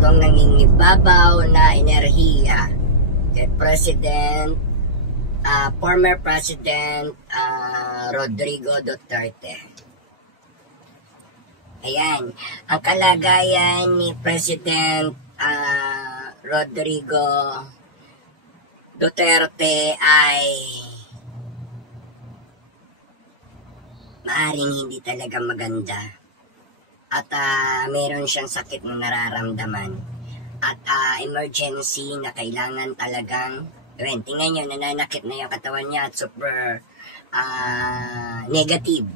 gustong nangingibabaw na enerhiya kay former President Rodrigo Duterte. Ayan, ang kalagayan ni President Rodrigo Duterte ay maaring hindi talaga maganda. At meron siyang sakit na nararamdaman. At emergency na kailangan talagang gawin. Tingnan nyo, nananakit na yung katawan niya at super negative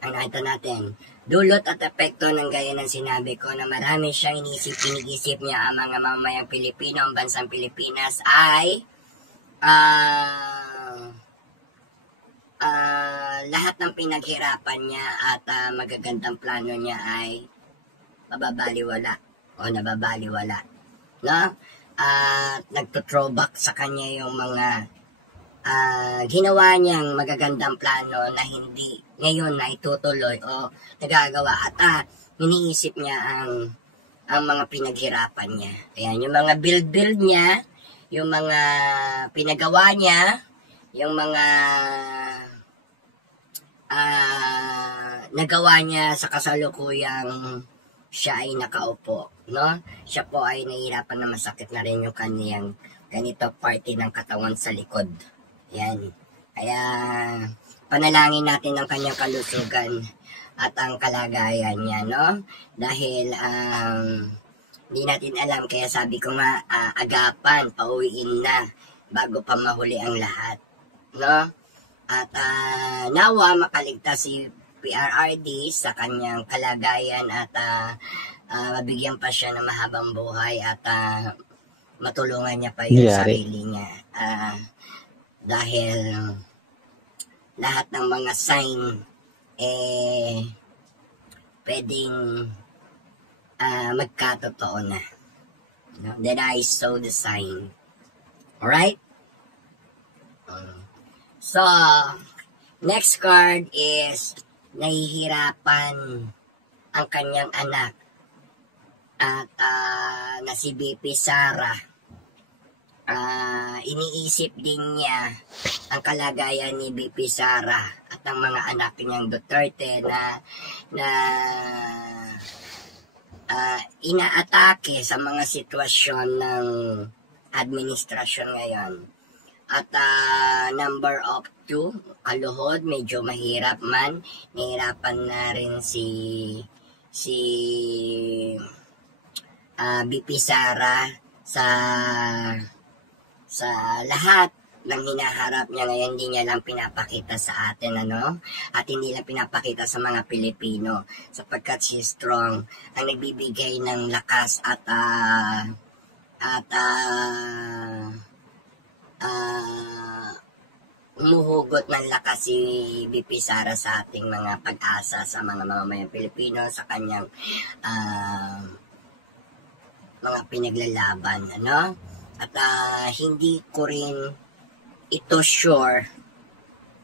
ang nakita natin. Dulot at epekto ng gaya ng sinabi ko na marami siyang inisip niya ang mga mamayang Pilipino, ang bansang Pilipinas ay lahat ng pinaghirapan niya at magagandang plano niya ay mababaliwala o nababaliwala, no? At nagto-throwback sa kanya yung mga ginawa niyang magagandang plano na hindi ngayon na itutuloy o nagagawa at iniisip niya ang mga pinaghirapan niya. Ayan, yung mga build niya, yung mga pinagawa niya, yung mga nagawa niya sa kasalukuyang siya ay nakaupo, no? Siya po ay nahihirapan na masakit na rin yung kaniyang ganito party ng katawan sa likod. Yan. Kaya panalangin natin ang kanyang kalusugan at ang kalagayan niya, no? Dahil hindi natin alam, kaya sabi ko nga agapan, pauwiin na bago pa mahuli ang lahat, no? At nawa makaligtas si PRRD sa kanyang kalagayan at mabigyan pa siya ng mahabang buhay at matulungan niya pa yung sarili niya. Dahil lahat ng mga sign pwedeng magkatotoo na. Then I saw the sign. Alright? So, next card is nahihirapan ang kanyang anak at na si BP Sara. Iniisip din niya ang kalagayan ni BP Sara at ang mga anak niyang Duterte na inaatake sa mga sitwasyon ng administrasyon ngayon. At number of 2, kaluhod, medyo mahirap man. Nahirapan na rin si BP Sara sa lahat ng hinaharap niya ngayon. Hindi niya lang pinapakita sa atin, at hindi lang pinapakita sa mga Pilipino, sapagkat si strong ang nagbibigay ng lakas at umuhugot ng lakas si BP Sara sa ating mga pag-asa sa mga mamamayang Pilipino sa kanyang mga pinaglalaban, At hindi ko rin ito sure,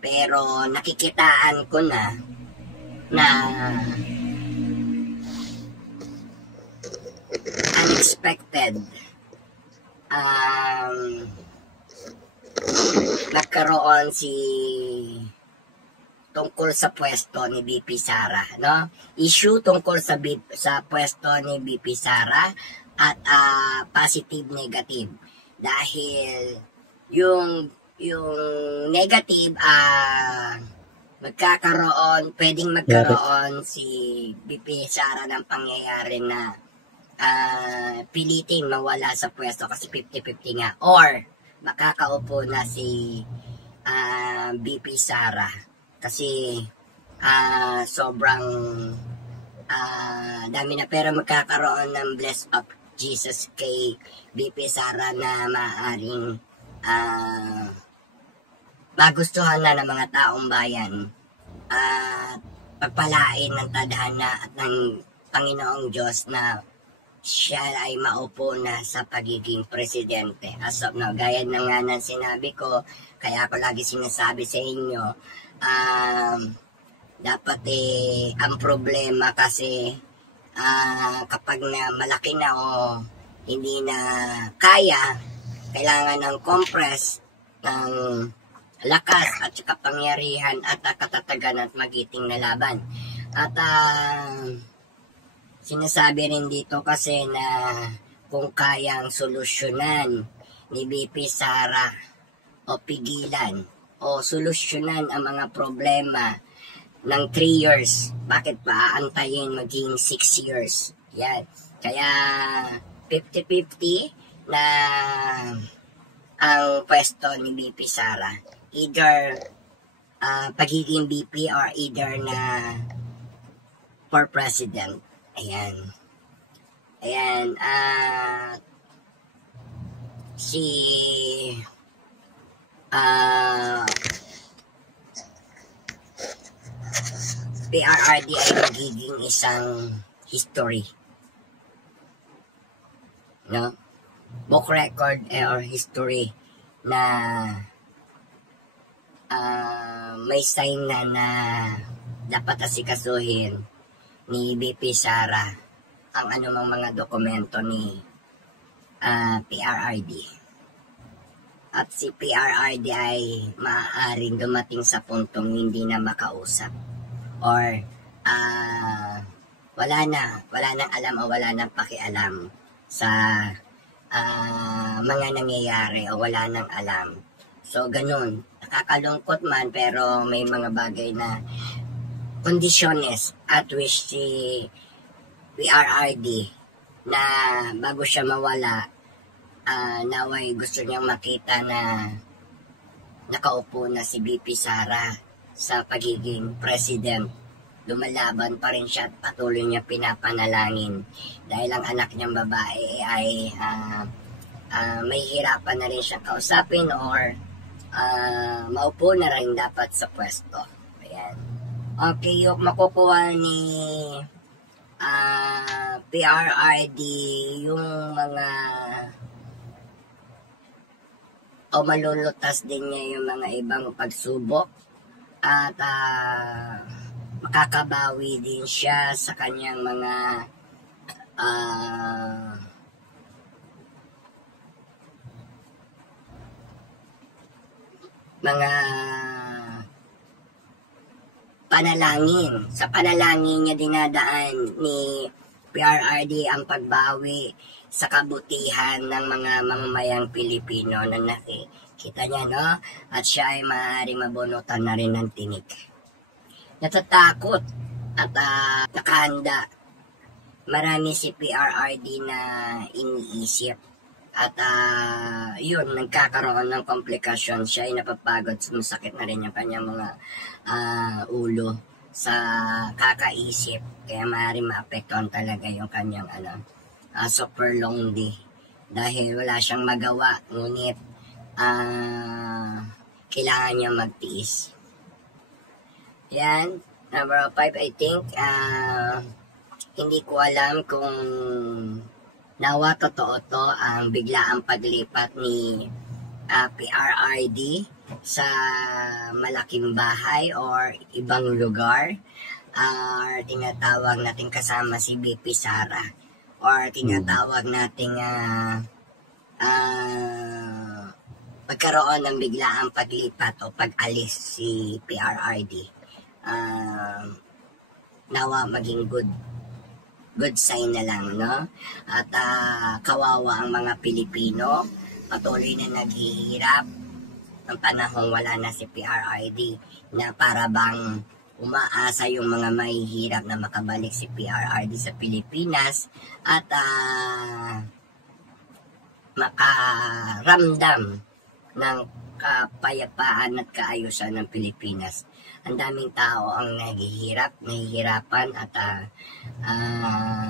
pero nakikitaan ko na unexpected nagkaroon tungkol sa pwesto ni BP Sara, issue tungkol sa pwesto ni BP Sara at positive negative, dahil yung negative pwedeng magkaroon si BP Sara ng pangyayari na piliting mawala sa pwesto kasi 50-50 nga, or makakaupo na si BP Sara kasi sobrang dami na pera magkakaroon ng bless of Jesus kay BP Sara na maaaring magustuhan na ng mga taong bayan at pagpalain ng tadhana at ng Panginoong Diyos na siya ay maupo na sa pagiging presidente. As of now, gaya na nga ng sinabi ko, kaya ako lagi sinasabi sa inyo, dapat ang problema kasi kapag na malaki na o hindi na kaya, kailangan ng compress, ng lakas at kapangyarihan at katatagan at magiting na laban. At sinasabi rin dito kasi na kung kayang solusyonan ni BP Sara o pigilan o solusyonan ang mga problema ng 3 years, bakit pa aantayin maging 6 years? Yan. Kaya 50-50 na ang pwesto ni BP Sara. Either pagiging BP or either na for president. Ayan. Ayan. Si PRRD ay magiging isang history. No? Book record or history na may sign na dapat asikasuhin ni BP Sara ang anumang mga dokumento ni PRRD. At si PRRD ay maaaring dumating sa puntong hindi na makausap or wala nang alam o wala nang pakialam sa mga nangyayari o wala nang alam. So ganun, nakakalungkot man pero may mga bagay na kondisyones at which si PRRD na bago siya mawala, naway gusto niyang makita na nakaupo na si BP Sara sa pagiging president. Lumalaban pa rin siya at patuloy niya pinapanalangin dahil ang anak niyang babae ay may hirapan na rin siyang kausapin or maupo na rin dapat sa pwesto. Ayan. Okay, yung makukuha ni PRRD yung mga o malulutas din niya yung mga ibang pagsubok at makakabawi din siya sa kanyang mga panalangin. Sa panalangin niya dinadaan ni PRRD ang pagbawi sa kabutihan ng mga mamamayang Pilipino na nakikita niya, no? At siya ay maaaring mabunutan na rin ng tinik. Natatakot at nakahanda. Marami si PRRD na iniisip. At yun, nagkakaroon ng komplikasyon. Siya ay napapagod, sumasakit na rin yung kanyang mga ulo sa kakaisip. Kaya maaaring maapektuhan talaga yung kanyang super lonely. Dahil wala siyang magawa. Ngunit kailangan niya magtiis. Yan. Number 5, I think. Hindi ko alam kung nawa totoo to ang biglaang paglipat ni PRRD sa malaking bahay or ibang lugar or tinatawag natin kasama si BP Sara or tinatawag nating pagkaroon ng biglaang paglipat o pag-alis si PRRD. Nawa maging good sign na lang, no? At kawawa ang mga Pilipino, patuloy na naghihirap ng panahong wala na si PRRD na para bang umaasa yung mga mahihirap na makabalik si PRRD sa Pilipinas at makaramdam ng kapayapaan at kaayusan ng Pilipinas. Ang daming tao ang nahihirapan at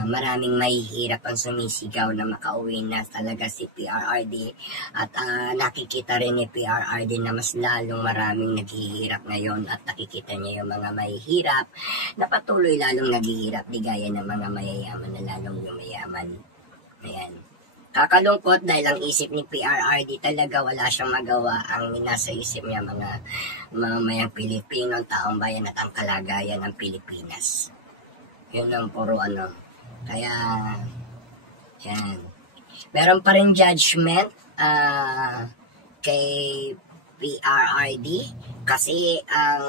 maraming mahihirap ang sumisigaw na makauwi na talaga si PRRD at nakikita rin ni PRRD na mas lalong maraming naghihirap ngayon at nakikita niya yung mga mahihirap na patuloy lalong naghihirap di gaya ng mga mayayaman na lalong yumayaman. Ayan. Kakalungkot dahil ang isip ni PRRD talaga wala siyang magawa. Ang nasa isip niya mga mayang Pilipino, taong bayan at ang kalagayan ng Pilipinas. Yun ang puro Kaya, yan. Meron pa rin judgment kay PRRD kasi ang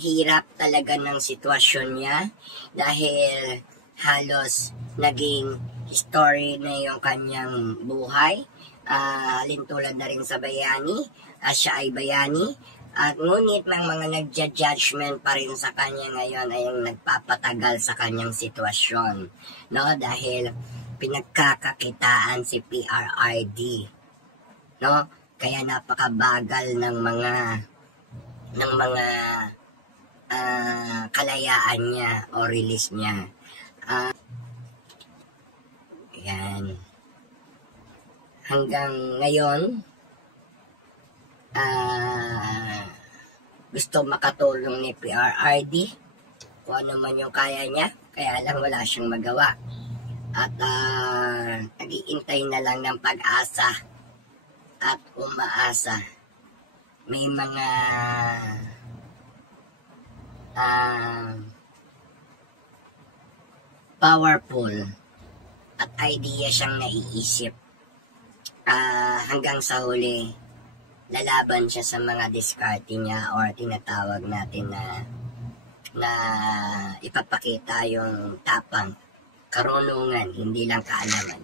hirap talaga ng sitwasyon niya dahil halos naging history na yung kanyang buhay. Halintulad na rin sa bayani, siya ay bayani. At ngunit may mga nagja-judgment pa rin sa kanya ngayon ay yung nagpapatagal sa kanyang sitwasyon, no? Dahil pinagkakakitaan si PRRD, no? Kaya napakabagal ng mga kalayaan niya o release niya. Yan. Hanggang ngayon, gusto makatulong ni PRRD kung ano man yung kaya niya, kaya lang wala siyang magawa. At nag-iintay na lang ng pag-asa at umaasa. May mga powerful at idea siyang naiisip. Hanggang sa huli, lalaban siya sa mga diskarte niya or tinatawag natin na ipapakita yung tapang, karunungan, hindi lang kaalaman.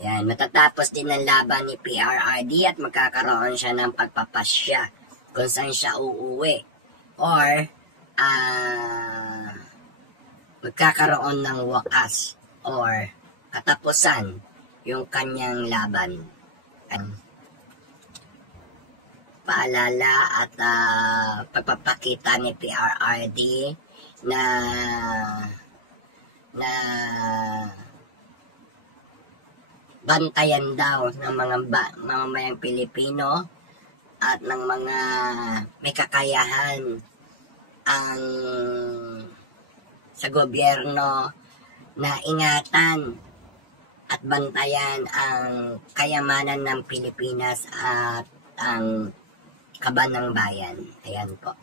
Yan, matatapos din ang laban ni PRRD at magkakaroon siya ng pagpapasya kung saan siya uuwi. Or, magkakaroon ng wakas or katapusan yung kanyang laban. Paalala at pagpapakita ni PRRD na bantayan daw ng mga mamamayang Pilipino at ng mga may kakayahan ang sa gobyerno na ingatan at bantayan ang kayamanan ng Pilipinas at ang kaban ng bayan. Ayan po.